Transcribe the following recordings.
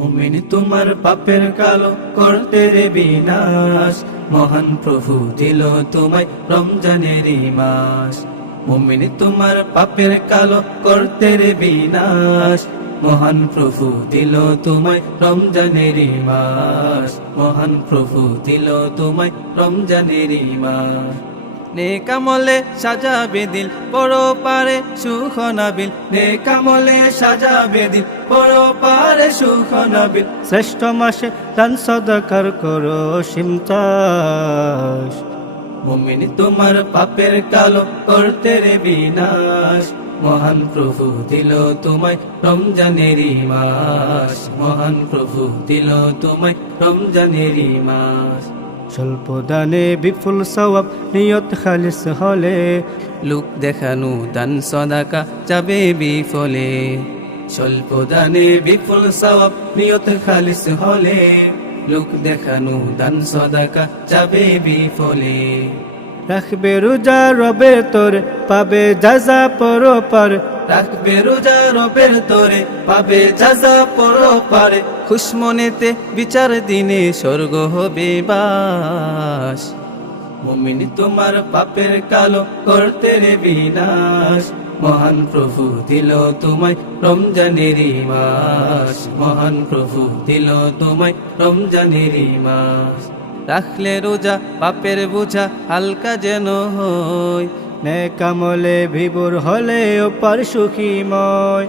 মুমিন তোমার পাপের কালো করতে রে বিনাশ, মহান প্রভু দিল তোমায় রমজানেরই মাস। মুমিন তোমার পাপের কালো করতে রে বিনাশ, মহান প্রভু দিল তোমায় রমজানেরই মাস। মহান প্রভু দিল তোমায় রমজানেরই মাস। নেক আমলে সাজাবে দিল পরপারে সুখ নাবিল, নেক আমলে সাজাবে দিল পরপারে সুখ নাবিল। শ্রেষ্ঠ মাসে দান সদকার করো সিমতাস, মুমিন তোমার পাপের কালো করতে রে বিনাশ, মহান প্রভু দিল তোমায় রমজানেরই মাস। মহান প্রভু দিল তোমায় রমজানেরই মাস। স্বল্প দানে বিপুল সওয়াব নিয়ত খালিস হলে, লোক দেখানো দান সদাকা যাবে বিফলে। স্বল্প দানে বিপুল সওয়াব নিয়ত খালিস হলে, লোক দেখানো দান সদাকা যাবে বিফলে। রাখবে রোজা রবের তোরে পাবে যাজা পরপার, রাখবে রোজা রবের তোরে পাবে যাজা পরপারে। খুশমনেতে বিচার দিনে স্বর্গ হবে বাস। মুমিন তোমার পাপের কালো করতে রে বিনাশ, মহান প্রভু দিল তোমায় রমজানেরই মাস। মহান প্রভু দিল তোমায় রমজানেরই মাস। রাখলে রোজা পাপের বোঝা হালকা যেন হয়, নেক আমলে বিভোর হলে ওপার সুখীময়।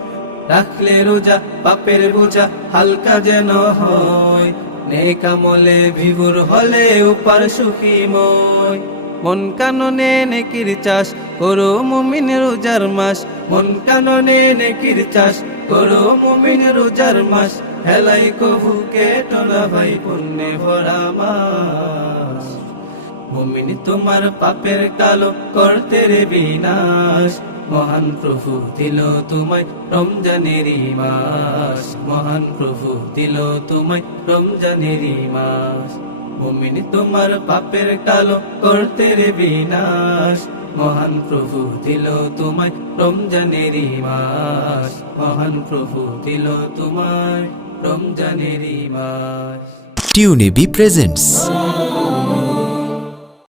রাখলে রোজা পাপের বোঝা হালকা যেন হয়, নেক আমলে বিভোর হলে ওপার সুখীময়। মন কাননে নেকির চাষ করো মুমিন রোজার মাস, মন কাননে নেকির চাষ করো মুমিন রোজার মাস। হেলাই কভুকে টোনা ভাই পুণ্যে ভরা মাস। মুমিন তোমার পাপের কালো করতে রে বিনাশ, মহান প্রভু দিল তোমায় রমজানেরই মাস। মহান প্রভু দিল তোমায় রমজানেরই মাস। মুমিন তোমার পাপের কালো করতে রে বিনাশ, মহান প্রভু দিল তোমায় রমজানেরই মাস। মহান প্রভু দিল তোমায় রমজানেরই মাস। টিউনিবি প্রেজেন্টস।